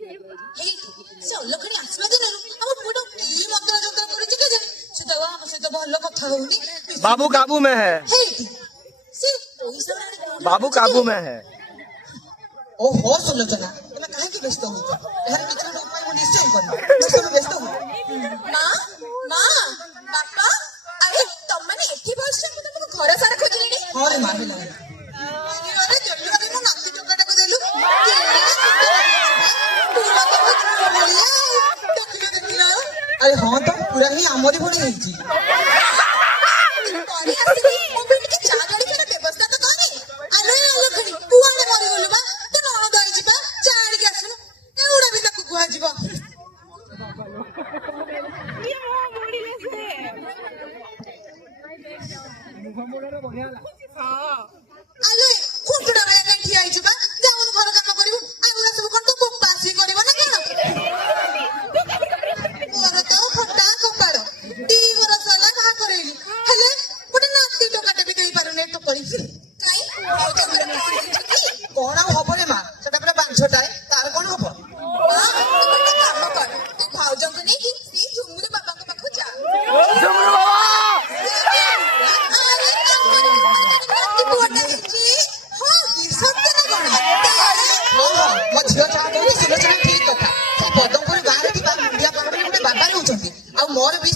से अलखणी आसवा दिन हम पुटो की मंत्र जंत्र करूची के जाने से तो हम से तो भलो कथा होउनी बाबू काबू में है से पैसा बाबू काबू में है ओ हो सुलोचना तुम काहे की व्यस्त हो तो एहर किछ न उपाय मु निश्चय करबो मैं सब व्यस्त हो मां बापा अरे तुम माने एठी बस मु तुमको घर सारा खोजलिनी हां रे मां हेला अरे जल्दी अरे मु नाती टोकाटा को देलु अरे हाँ तो पूरा ही आमरी भड़ी ହେଇଛି तोरी आसी मो बेटी के चा गाड़ी के व्यवस्था तो करी अरे अलखणी तू आने मरी गलु बा तो नण दई जिबा चा गाड़ी के आसनु एउडा भी ताकू गुहा जिवो ये मो मोड़ी ले से मुख मोड़े बढ़िया ला हां अले खुंटुडा रे गंठी आई जिबा जाउन घर काम करिवु आगला सब कोन तो बपासी करिवो ना कोन मोर तो फटा कपाड़ दी घर साला कहा करेली हेले गोटे नाती टकाटे भी देई पारुने टकली काई मौजा करे कोन हबो रे मां सेटा पूरा बांछटाए तार कोन हबो मां तू गोटे काम कर तू भाउजन को नेकी से झुमुरे बाबा को पाखु जा झुमुरे बाबा अरे नाती बोटा जी हां की सत्य ना कोन हां मो झियो चाह दे सुलोचना ठीक कथा से पदमपुर गारे थी मुंडिया पागल गोटे बाबा रहउछंती आ मोर भी